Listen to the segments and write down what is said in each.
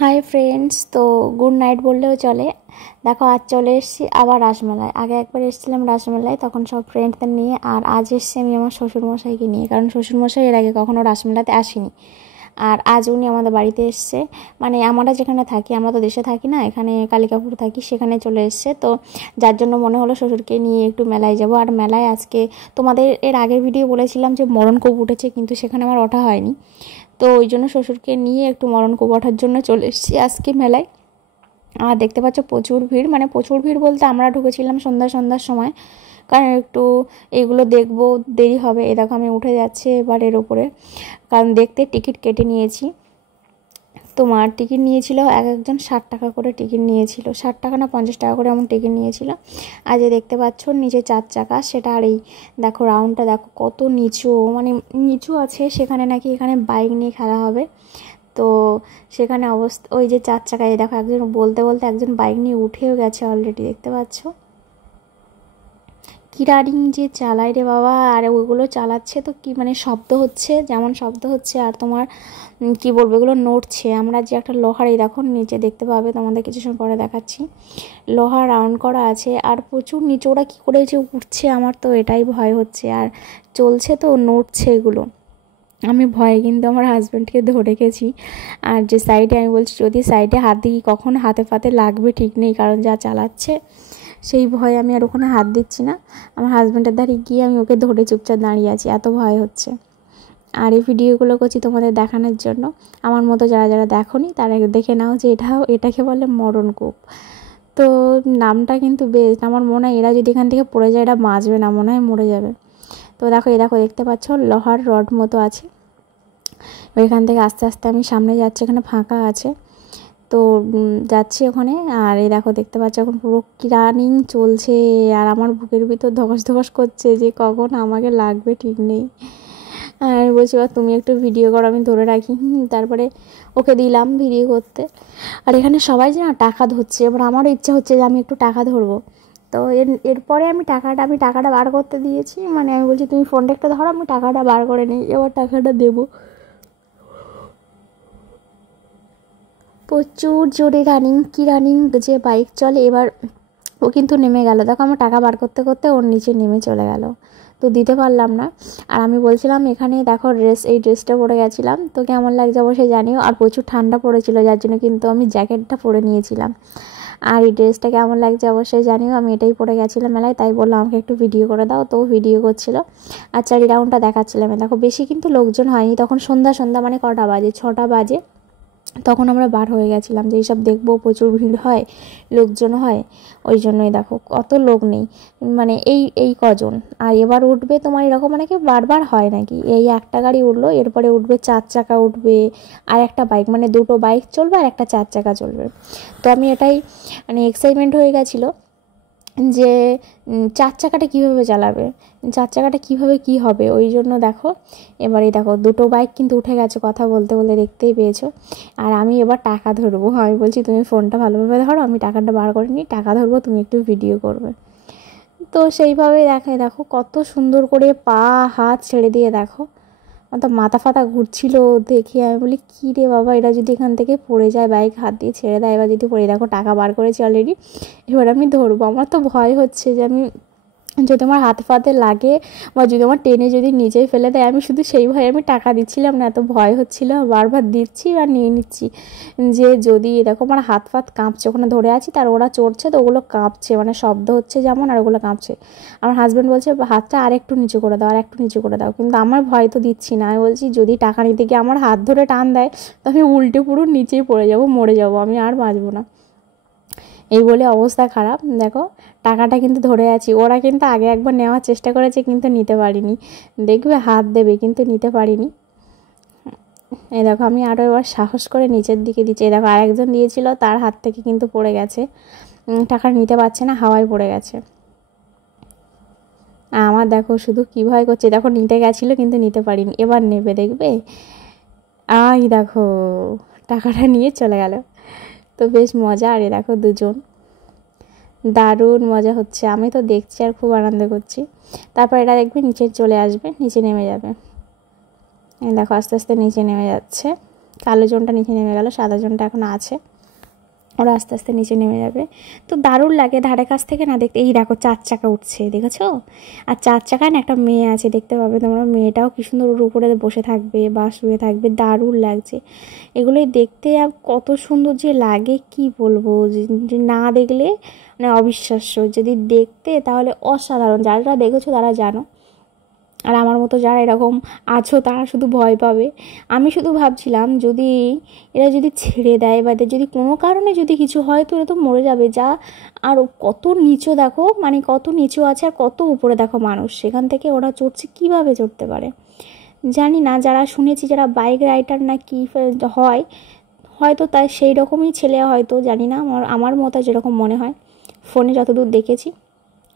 Hi friends तो good night बोलলেও চলে। দেখো আজ চলে এসেছি আবার রাসমেলায়। আগে একবার এসেছিলাম রাসমেলায়, তখন সব ফ্রেন্ডদের নিয়ে। আর আজ এসেছি আমি আমার শ্বশুরমশাইকে নিয়ে, কারণ শ্বশুরমশাই এর আগে কখনো রাসমেলাতে আসেনি। আর আজ উনি আমাদের বাড়িতে এসছে, মানে আমরা যেখানে থাকি, আমরা তো দেশে থাকি না, এখানে কালিকাপুর থাকি, সেখানে চলে এসছে। তো যার জন্য মনে হলো শ্বশুরকে নিয়ে একটু মেলায় যাব। আর মেলায় আজকে তোমাদের এর আগের ভিডিও বলেছিলাম যে মরণকূপ উঠেছে, কিন্তু সেখানে আমার ওঠা হয়নি। তো ওই জন্য শ্বশুরকে নিয়ে একটু মরণকূপ ওঠার জন্য চলে এসেছি আজকে মেলায়। আর দেখতে পাচ্ছ প্রচুর ভিড়, মানে প্রচুর ভিড় বলতে আমরা ঢুকেছিলাম সন্ধ্যার সময়, কারণ একটু এগুলো দেখবো, দেরি হবে। এ দেখো আমি উঠে যাচ্ছি এবার এর উপরে, কারণ দেখতে টিকিট কেটে নিয়েছি। তোমার টিকিট নিয়েছিল একজন 60 টাকা করে টিকিট নিয়েছিল, 60 টাকা না 50 টাকা করে এমন টিকিট নিয়েছিল। আর যে দেখতে পাচ্ছ নিচে 4 চাকা, সেটা। আর এই দেখো রাউন্ডটা দেখো কত নিচু, মানে নিচু আছে। সেখানে নাকি এখানে বাইক নিয়ে খেলা হবে। তো সেখানে অবস্থা ওই যে 4 চাকায় দেখো একজন বলতে বলতে একজন বাইক নিয়ে উঠেও গেছে অলরেডি, দেখতে পাচ্ছ। কি রানিং যে চালায় রে বাবা! আর ওইগুলো চালাচ্ছে তো কি মানে শব্দ হচ্ছে, যেমন শব্দ হচ্ছে। আর তোমার কি বলবো, এগুলো নড়ছে। আমরা যে একটা লোহার, এই দেখো নিচে দেখতে পাবে, তোমাদের কিছু সময় পরে দেখাচ্ছি, লোহার রাউন্ড করা আছে। আর প্রচুর নিচে ওরা কী করে যে উঠছে, আমার তো এটাই ভয় হচ্ছে। আর চলছে তো নড়ছে এগুলো, আমি ভয়ে কিন্তু আমার হাজব্যান্ডকে ধরে গেছি। আর যে সাইডে আমি বলছি যদি সাইডে হাত দিই কখন হাতে ফাতে লাগবে ঠিক নেই, কারণ যা চালাচ্ছে সেই ভয়ে আমি আর ওখানে হাত দিচ্ছি না। আমার হাজব্যান্ডের ধারে গিয়ে আমি ওকে ধরে চুপচাপ দাঁড়িয়ে আছি, এত ভয় হচ্ছে। আর এই ভিডিওগুলো করছি তোমাদের দেখানোর জন্য। আমার মতো যারা যারা দেখোনি তারা দেখে নাও যে এটাকে বলে মরণকূপ। তো নামটা কিন্তু বেস্ট। আমার মনে হয় এরা যদি এখান থেকে পড়ে যায় এরা বাঁচবে না, মনে হয় মরে যাবে। তো দেখো এই দেখো দেখতে পাচ্ছ লোহার রড মতো আছে। ওইখান থেকে আস্তে আস্তে আমি সামনে যাচ্ছি, এখানে ফাঁকা আছে তো যাচ্ছি ওখানে। আর এই দেখো দেখতে পাচ্ছ এখন পুরো রানিং চলছে। আর আমার বুকের ভিতর ধকস ধকস করছে যে কখন আমাকে লাগবে ঠিক নেই। আর বলছি বা তুমি একটু ভিডিও করো, আমি ধরে রাখি। তারপরে ওকে দিলাম ভিডিও করতে। আর এখানে সবাই যে না টাকা ধরছে, এবার আমারও ইচ্ছা হচ্ছে যে আমি একটু টাকা ধরবো। তো এরপরে আমি টাকাটা বার করতে দিয়েছি, মানে আমি বলছি তুমি ফোনটা একটু ধরো, আমি টাকাটা বার করে নিই, এবার টাকাটা দেবো। প্রচুর জোরে রানিং, কি রানিং যে বাইক চলে। এবার ও কিন্তু নেমে গেল, দেখো আমার টাকা বার করতে করতে ওর নিচে নেমে চলে গেল, তো দিতে পারলাম না। আর আমি বলছিলাম এখানে দেখো এই ড্রেসটা পরে গেছিলাম, তো কেমন লাগছে অবশ্যই জানিও। আর প্রচুর ঠান্ডা পড়েছিল, যার জন্য কিন্তু আমি জ্যাকেটটা পরে নিয়েছিলাম। আর এই ড্রেসটা কেমন লাগছে অবশ্যই জানিও। আমি এটাই পরে গেছিলাম মেলায়, তাই বললাম আমাকে একটু ভিডিও করে দাও, তো ভিডিও করছিল। আর চারি রাউন্ডটা দেখাচ্ছিলাম। দেখো বেশি কিন্তু লোকজন হয়নি, তখন সন্ধ্যা মানে কটা বাজে, 6টা বাজে। তখন আমরা বার হয়ে গেছিলাম যে এইসব দেখবো, প্রচুর ভিড় হয়, লোকজন হয়, ওই জন্যই দেখো অত লোক নেই, মানে এই কজন। আর এবার উঠবে তোমার এরকম মানে কি বারবার হয় নাকি, এই একটা গাড়ি উঠলো, এরপরে উঠবে 4 চাকা উঠবে, আর একটা বাইক, মানে দুটো বাইক চলবে আর একটা 4 চাকা চলবে। তো আমি এটাই মানে এক্সাইটমেন্ট হয়ে গেছিলো যে 4 চাকাটা কীভাবে চালাবে, 4 চাকাটা কীভাবে কী হবে, ওই জন্য দেখো। এবারে দেখো দুটো বাইক কিন্তু উঠে গেছে, কথা বলতে বলতে দেখতেই পেয়েছো। আর আমি এবার টাকা ধরবো, আমি বলছি তুমি ফোনটা ভালোভাবে ধরো, আমি টাকাটা বার করে নিই, টাকা ধরবো, তুমি একটু ভিডিও করবে। তো সেইভাবে দেখায়, দেখো কত সুন্দর করে পা হাত ছেড়ে দিয়ে দেখো, আমার তো মাথা ফাতা ঘুরছিল দেখে। আমি বলি কী রে বাবা, এরা যদি এখান থেকে পড়ে যায়, বাইক হাত দিয়ে ছেড়ে দেয়, এবার যদি পড়ে, দেখো টাকা বার করেছি অলরেডি, এবার আমি ধরবো। আমার তো ভয় হচ্ছে যে আমি যদি আমার হাতে ফাতে লাগে বা যদি আমার টেনে যদি নিচেই ফেলে দেয়, আমি শুধু সেই ভয়ে আমি টাকা দিচ্ছিলাম না, এত ভয় হচ্ছিল, বারবার দিচ্ছি আর নিয়ে নিচ্ছি যে যদি দেখো আমার হাত ফাত কাঁপছে, ওখানে ধরে আছি তার ওরা চড়ছে তো ওগুলো কাঁপছে, মানে শব্দ হচ্ছে যেমন, আর ওগুলো কাঁপছে। আমার হাজব্যান্ড বলছে হাতটা আর একটু নিচু করে দাও, আর একটু নিচু করে দাও, কিন্তু আমার ভয় তো দিচ্ছি না। আমি বলছি যদি টাকা নিতে গিয়ে আমার হাত ধরে টান দেয় তো আমি উল্টে পুরো নিচেই পড়ে যাব, মরে যাব, আমি আর বাঁচবো না। এই বলে অবস্থা খারাপ। দেখো টাকাটা কিন্তু ধরে আছি, ওরা কিন্তু আগে একবার নেওয়ার চেষ্টা করেছে কিন্তু নিতে পারিনি, দেখবে হাত দেবে কিন্তু নিতে পারিনি। এই দেখো আমি আরও এবার সাহস করে নিচের দিকে দিচ্ছি। এই দেখো আরেকজন দিয়েছিল, তার হাত থেকে কিন্তু পড়ে গেছে, টাকা নিতে পারছে না, হাওয়ায় পড়ে গেছে। আমার দেখো শুধু কী ভয় করছে, দেখো নিতে গেছিলো কিন্তু নিতে পারিনি, এবার নেবে দেখবে। দেখো টাকাটা নিয়ে চলে গেল, তো বেশ মজা। আর দেখো দুজন দারুণ মজা হচ্ছে, আমি তো দেখছি আর খুব আনন্দ করছি। তারপর এটা দেখবে নিচে চলে আসবে, নিচে নেমে যাবে। দেখো আস্তে আস্তে নিচে নেমে যাচ্ছে, কালো জনটা নিচে নেমে গেল, সাদা জনটা এখন আছে, ওরা আস্তে আস্তে নিচে নেমে যাবে। তো দারুণ লাগে ধারে কাছ থেকে না দেখতে। এই দেখো 4 চাকা উঠছে, দেখেছো? আর 4 চাকায় না একটা মেয়ে আছে, দেখতে পাবে তোমরা। মেয়েটাও কি সুন্দর ওর উপরে বসে থাকবে বা শুয়ে থাকবে, দারুণ লাগছে এগুলোই দেখতে। আর কত সুন্দর যে লাগে কি বলবো, যে না দেখলে মানে অবিশ্বাস্য, যদি দেখতে তাহলে অসাধারণ। যারা দেখেছো তারা জানো, আর আমার মতো যারা এরকম আছো তারা শুধু ভয় পাবে। আমি শুধু ভাবছিলাম যদি এরা যদি ছেড়ে দেয় বা এদের যদি কোনো কারণে যদি কিছু হয় তো এরা তো মরে যাবে। যা আর কত নিচু দেখো, মানে কত নিচু আছে আর কত উপরে দেখো মানুষ, সেখান থেকে ওরা চড়ছে, কিভাবে চড়তে পারে জানি না। যারা শুনেছি যারা বাইক রাইডার না কি হয়, হয়তো তাই সেই রকমই ছেলে, হয়তো জানি না। আমার মতো যেরকম মনে হয়, ফোনে যতদূর দেখেছি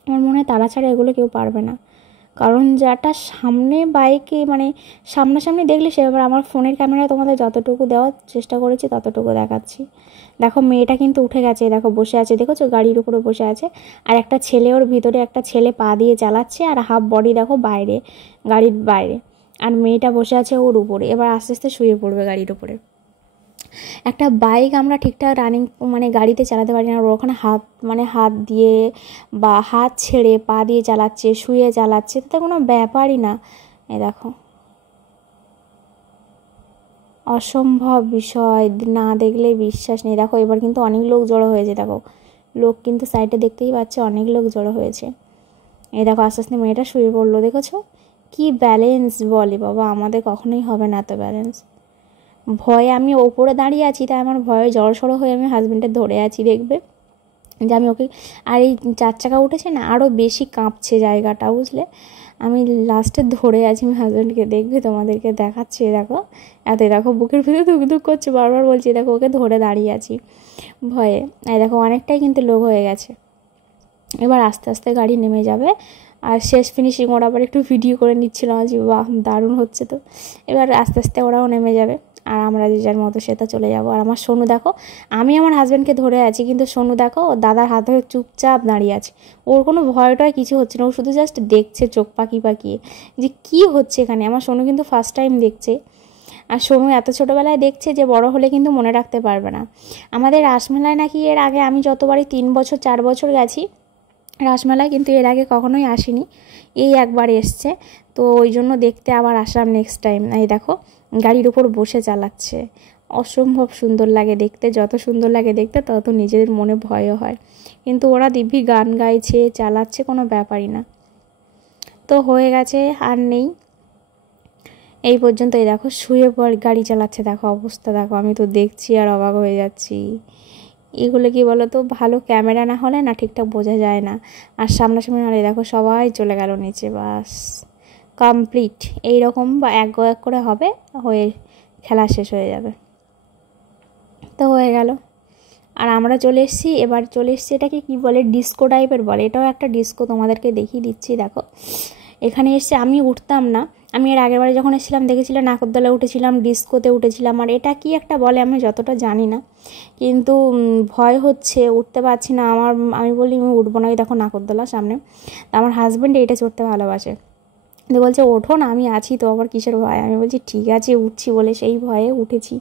আমার মনে হয় তারা ছাড়া এগুলো কেউ পারবে না। কারণ যাটা সামনে বাইকে মানে সামনাসামনি দেখলে সে, এবার আমার ফোনের ক্যামেরায় তোমাদের যতটুকু দেওয়ার চেষ্টা করেছি ততটুকু দেখাচ্ছি। দেখো মেয়েটা কিন্তু উঠে গেছে, দেখো বসে আছে, দেখেছো গাড়ির উপরে বসে আছে। আর একটা ছেলে ওর ভিতরে, একটা ছেলে পা দিয়ে চালাচ্ছে আর হাফ বডি দেখো বাইরে, গাড়ির বাইরে। আর মেয়েটা বসে আছে ওর উপরে, এবার আস্তে আস্তে শুয়ে পড়বে গাড়ির উপরে। একটা বাইক আমরা ঠিকঠাক রানিং মানে গাড়িতে চালাতে পারি না, ওখানে হাত দিয়ে বা হাত ছেড়ে পা দিয়ে চালাচ্ছে, শুয়ে চালাচ্ছে, তাতে কোনো ব্যাপারই না। এই দেখো অসম্ভব বিষয়, না দেখলে বিশ্বাস নেই। দেখো এবার কিন্তু অনেক লোক জড়ো হয়েছে, দেখো লোক কিন্তু সাইডে দেখতেই পাচ্ছে, অনেক লোক জড়ো হয়েছে। এই দেখো আস্তে আস্তে মেয়েটা শুয়ে পড়লো, দেখেছো কি ব্যালেন্স বলে বাবা, আমাদের কখনোই হবে না এত ব্যালেন্স। ভয়ে আমি ওপরে দাঁড়িয়ে আছি, তাই আমার ভয়ে জড়সড়ো হয়ে আমি হাজব্যান্ডের ধরে আছি, দেখবে যে আমি ওকে। আর এই 4 চাকা উঠেছে না, আরও বেশি কাঁপছে জায়গাটা, বুঝলে। আমি লাস্টে ধরে আছি আমি হাজব্যান্ডকে, দেখবে তোমাদেরকে দেখাচ্ছি। দেখো এতে দেখো বুকের ভিতরে ধুক ধুক করছে, বারবার বলছি দেখো ওকে ধরে দাঁড়িয়ে আছি ভয়ে। এই দেখো অনেকটাই কিন্তু লোক হয়ে গেছে। এবার আস্তে আস্তে গাড়ি নেমে যাবে, আর শেষ ফিনিশিং ওরা আবার একটু ভিডিও করে নিচ্ছিলাম, যে বাহ দারুণ হচ্ছে। তো এবার আস্তে আস্তে ওরাও নেমে যাবে, আর আমরা যে যার মতো সেটা চলে যাব। আর আমার সোনু দেখো, আমি আমার হাজব্যান্ডকে ধরে আছি, কিন্তু সোনু দেখো ওর দাদার হাত ধরে চুপচাপ দাঁড়িয়ে আছে। ওর কোনো ভয় টয় কিছু হচ্ছে না, ও শুধু জাস্ট দেখছে চোখ পাকিয়ে যে কি হচ্ছে এখানে। আমার সোনু কিন্তু ফার্স্ট টাইম দেখছে, আর সোনু এত ছোটোবেলায় দেখছে যে বড় হলে কিন্তু মনে রাখতে পারবে না। আমাদের রাসমেলায় নাকি এর আগে আমি যতবারই 3 বছর 4 বছর গেছি রাসমেলায়, কিন্তু এর আগে কখনোই আসিনি, এই একবার এসছে। তো ওই জন্য দেখতে আবার আসলাম নেক্সট টাইম। এই দেখো গাড়ির উপর বসে চালাচ্ছে, অসম্ভব সুন্দর লাগে দেখতে। যত সুন্দর লাগে দেখতে তত নিজেদের মনে ভয়ও হয়, কিন্তু ওরা দিব্যি গান গাইছে, চালাচ্ছে, কোনো ব্যাপারই না। তো হয়ে গেছে, আর নেই এই পর্যন্ত। এই দেখো শুয়ে পড়ে গাড়ি চালাচ্ছে, দেখো অবস্থা দেখো, আমি তো দেখছি আর অবাক হয়ে যাচ্ছি। এগুলো কি বলো তো, ভালো ক্যামেরা না হলে না ঠিকঠাক বোঝা যায় না, আর সামনাসামনি হলে দেখো সবাই চলে গেল নিচে, বাস কমপ্লিট। এইরকম বা এক করে হবে, হয়ে খেলা শেষ হয়ে যাবে। তো হয়ে গেল, আর আমরা চলে এসেছি। এবার চলে এসেছি, এটাকে কী বলে, ডিস্কো টাইপের বলে, এটাও একটা ডিস্কো, তোমাদেরকে দেখিয়ে দিচ্ছি। দেখো এখানে এসে আমি উঠতাম না, আমি এর আগের বারে যখন এসেছিলাম দেখেছিলাম নাগরদোলায় উঠেছিলাম, ডিস্কোতে উঠেছিলাম। আর এটা কি একটা বলে আমি যতটা জানি না, কিন্তু ভয় হচ্ছে, উঠতে পারছি না। আমি বলি আমি উঠবো না, দেখো নাগরদোলার সামনে। আমার হাজব্যান্ড এটা চড়তে ভালোবাসে, তো বলছে ওঠো না, আমি আছি তো, আবার কিসের ভয়। আমি বলছি ঠিক আছে উঠছি বলে সেই ভয়ে উঠেছি।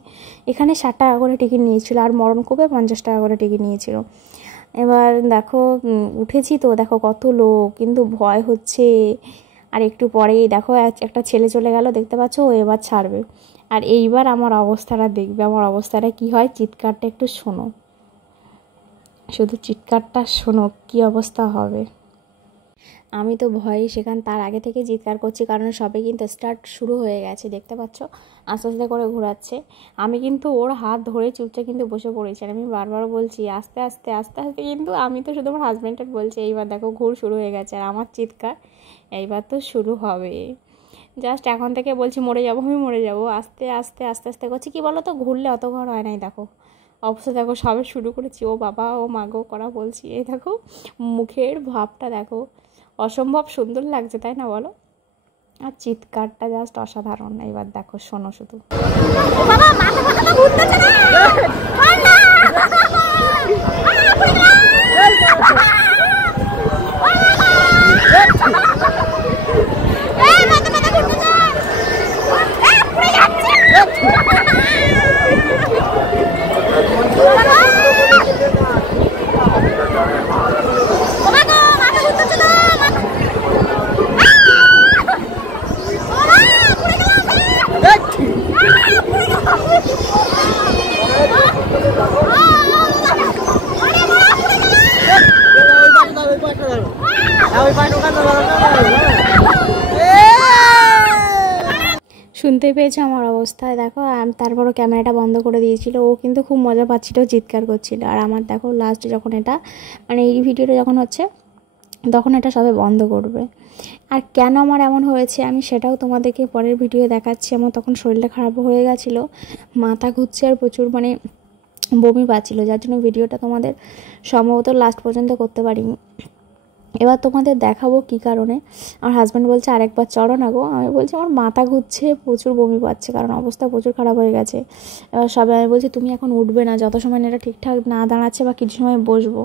এখানে 60 টাকা করে টিকিট নিয়েছিল, আর মরণকূপে 50 টাকা করে টিকিট নিয়েছিল। এবার দেখো উঠেছি তো, দেখো কত লোক, কিন্তু ভয় হচ্ছে। আর একটু পরেই দেখো একটা ছেলে চলে গেল, দেখতে পাচ্ছ, ও এবার ছাড়বে। আর এইবার আমার অবস্থাটা দেখবে, আমার অবস্থাটা কি হয়, চিৎকারটা একটু শোনো, শুধু চিৎকারটা শোনো কি অবস্থা হবে। আমি তো ভয়ে তার আগে থেকে চিৎকার করছি, কারণ সবে কিন্তু স্টার্ট শুরু হয়ে গেছে, দেখতে পাচ্ছ আস্তে আস্তে করে ঘোরাচ্ছে। আমি কিন্তু ওর হাত ধরে চুপচাপ কিন্তু বসে পড়েছি, আর আমি বারবার বলছি আস্তে আস্তে আস্তে আস্তে, কিন্তু আমি তো শুধু আমার হাজব্যান্ডের বলছি। এইবার দেখো ঘুর শুরু হয়ে গেছে, আর আমার চিৎকার এইবার তো শুরু হবে। জাস্ট এখন থেকে বলছি মরে যাবো, আমি মরে যাবো, আস্তে আস্তে আস্তে আস্তে করছি। কি বলো তো, ঘুরলে অত ঘর হয় নাই। দেখো অবস্থা দেখো, সবে শুরু করেছি, ও বাবা ও মাগো করা বলছি। এই দেখো মুখের ভাবটা দেখো, অসম্ভব সুন্দর লাগছে, তাই না বলো? আর চিৎকারটা জাস্ট অসাধারণ। এবার দেখো শোনো শুধু, পেয়েছে আমার অবস্থায় দেখো। তারপরও ক্যামেরাটা বন্ধ করে দিয়েছিল। ও কিন্তু খুব মজা পাচ্ছিল, চিৎকার করছিল। আর আমার দেখো লাস্ট যখন এটা মানে এই ভিডিওটা যখন হচ্ছে তখন এটা সবে বন্ধ করবে। আর কেন আমার এমন হয়েছে আমি সেটাও তোমাদেরকে পরের ভিডিও দেখাচ্ছি। আমার তখন শরীরটা খারাপ হয়ে গেছিলো, মাথা ঘুরছে আর প্রচুর মানে বমি পাচ্ছিল, যার জন্য ভিডিওটা তোমাদের সম্ভবত লাস্ট পর্যন্ত করতে পারিনি। এবার তোমাদের দেখাবো কী কারণে। আমার হাজব্যান্ড বলছে আরেকবার চড়ো না গো। আমি বলছি আমার মাথা ঘুরছে, প্রচুর বমি পাচ্ছে, কারণ অবস্থা প্রচুর খারাপ হয়ে গেছে। এবার সবাই আমি বলছি তুমি এখন উঠবে না, যত সময় এটা ঠিকঠাক না দাঁড়াচ্ছে বা কিছু সময় বসবো।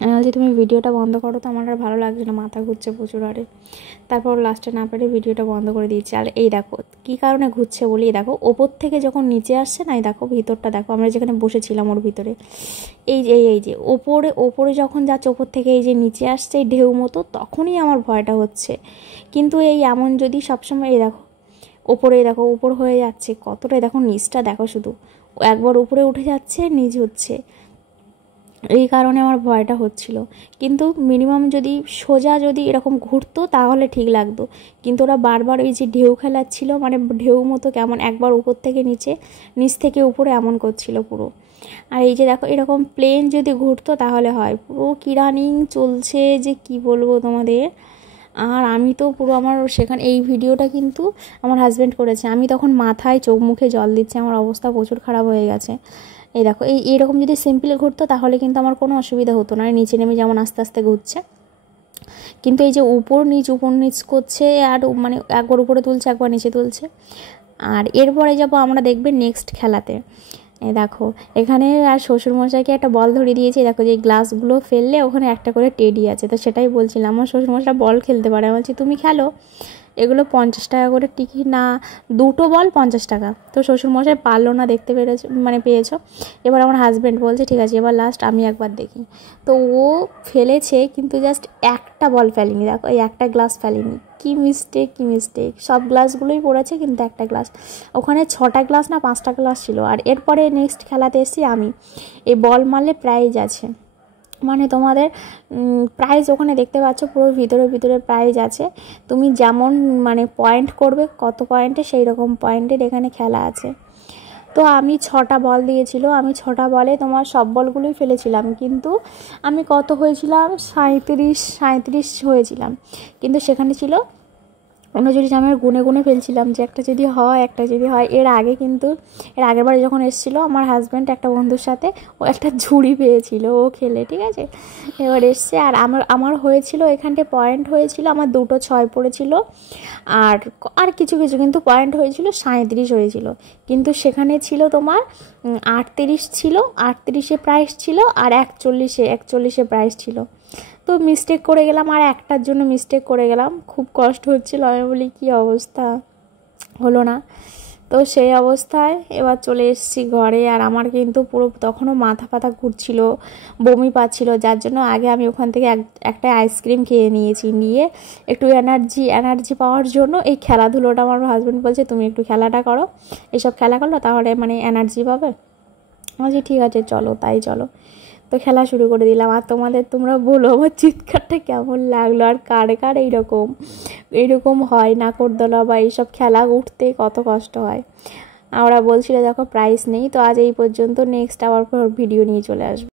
আমি বলছি তুমি ভিডিওটা বন্ধ করো, তো আমার আর ভালো লাগছে না, মাথা ঘুরছে প্রচুর। আরে তারপর লাস্টে না পেরে ভিডিওটা বন্ধ করে দিয়েছি। আর এই দেখো কী কারণে ঘুরছে বলি, দেখো ওপর থেকে যখন নিচে আসছে না, এই দেখো ভিতরটা দেখো, আমরা যেখানে বসেছিলাম ওর ভিতরে এই যে ওপরে যখন যাচ্ছে ওপর থেকে এই যে নিচে আসছে এই ঢেউ মতো, তখনই আমার ভয়টা হচ্ছে। কিন্তু এই এমন যদি সবসময় এই দেখো উপর হয়ে যাচ্ছে কতটা, দেখো নিচটা দেখো, শুধু একবার উপরে উঠে যাচ্ছে নিচ হচ্ছে, এই কারণে আমার ভয়টা হচ্ছিল। কিন্তু মিনিমাম যদি সোজা যদি এরকম ঘুরতো তাহলে ঠিক লাগতো, কিন্তু ওরা বারবার ওই যে ঢেউ খেলাচ্ছিল, মানে ঢেউ মতো কেমন একবার উপর থেকে নিচে, নিচ থেকে উপরে এমন করছিল পুরো। আর এই যে দেখো এরকম প্লেন যদি ঘুরতো তাহলে হয়, পুরো কি রানিং চলছে যে কি বলবো তোমাদের। আর আমি তো পুরো আমার সেখানে এই ভিডিওটা কিন্তু আমার হাজব্যান্ড করেছে, আমি তখন মাথায় চোখ মুখে জল দিচ্ছে, আমার অবস্থা প্রচুর খারাপ হয়ে গেছে। এই দেখো এইরকম যদি সিম্পল ঘুরতো তাহলে কিন্তু আমার কোনো অসুবিধা হতো না, নিচে নেমে যেমন আস্তে আস্তে ঘুরছে। কিন্তু এই যে উপর নিচ করছে, আর মানে একবার উপরে তুলছে একবার নিচে তুলছে। আর এরপরে যাবো আমরা দেখবে নেক্সট খেলাতে। এই দেখো এখানে আর শ্বশুরমশাইকে একটা বল ধরিয়ে দিয়েছে, দেখো যে গ্লাসগুলো ফেললে ওখানে একটা করে টেডি আছে, তো সেটাই বলছিলাম আমার শ্বশুরমশাই বল খেলতে পারে, আমি বলছি তুমি খেলো, এগুলো 50 টাকা করে টিকিট না, দুটো বল 50 টাকা। তো শ্বশুরমশাই পারলো না, দেখতে পেয়েছো। এবার আমার হাজব্যান্ড বলছে ঠিক আছে এবার লাস্ট আমি একবার দেখি। তো ও ফেলেছে কিন্তু জাস্ট একটা বল ফেলেনি, দেখো এই একটা গ্লাস ফেলেনি। কি মিস্টেক, সব গ্লাসগুলোই পড়েছে কিন্তু একটা গ্লাস, ওখানে 6টা গ্লাস না 5টা গ্লাস ছিল। আর এরপরে নেক্সট খেলাতে এসেছি আমি, এই বল মারলে প্রাইজ আছে, মানে তোমাদের প্রাইজ ওখানে দেখতে পাচ্ছ, পুরো ভিতরে প্রাইজ আছে। তুমি যেমন মানে পয়েন্ট করবে কত পয়েন্টে, সেই রকম পয়েন্টের এখানে খেলা আছে। তো আমি 6টা বল দিয়েছিল, আমি 6টা বলে তোমার সব বলগুলোই ফেলেছিলাম, কিন্তু আমি কত হয়েছিলাম 37 হয়েছিলাম। কিন্তু সেখানে ছিল 39, আমি গুনে ফেলছিলাম যে একটা যদি হয়। এর আগের বার যখন এসেছিলো আমার হাজব্যান্ড একটা বন্ধুর সাথে, ও একটা ঝুড়ি পেয়েছিল ও খেলে, ঠিক আছে। এবার এসছে আর আমার হয়েছিল এখানটায় পয়েন্ট হয়েছিল, আমার 2টো 6 পড়েছিল, আর কিছু কিন্তু পয়েন্ট হয়েছিল 37 হয়েছিল। কিন্তু সেখানে ছিল তোমার 38 ছিল, 38-এ প্রাইস ছিল, আর 41-এ প্রাইস ছিল। তো মিস্টেক করে গেলাম, আর একটার জন্য মিস্টেক করে গেলাম, খুব কষ্ট হচ্ছিল। আমি বলি কী অবস্থা, হলো না। তো সেই অবস্থায় এবার চলে এসেছি ঘরে। আর আমার কিন্তু পুরো তখনও মাথা পাতা ঘুরছিল, বমি পাচ্ছিল, যার জন্য আগে আমি ওখান থেকে একটা আইসক্রিম খেয়ে নিয়ে একটু এনার্জি পাওয়ার জন্য এই খেলাধুলোটা, আমার হাজব্যান্ড বলছে তুমি একটু খেলাটা করো, এসব খেলা করলো তাহলে মানে এনার্জি পাবে। আমি বলছি ঠিক আছে চলো। তো খেলা শুরু করে দিলাম। আর তোমরা বলো আমার চিৎকারটা কেমন লাগলো, আর কার এইরকম হয় নাকরদোলা বা এইসব খেলা উঠতে কত কষ্ট হয়। আমরা বলছিল দেখো প্রাইস নেই। তো আজ এই পর্যন্ত, নেক্সট আবার ভিডিও নিয়ে চলে আসবো।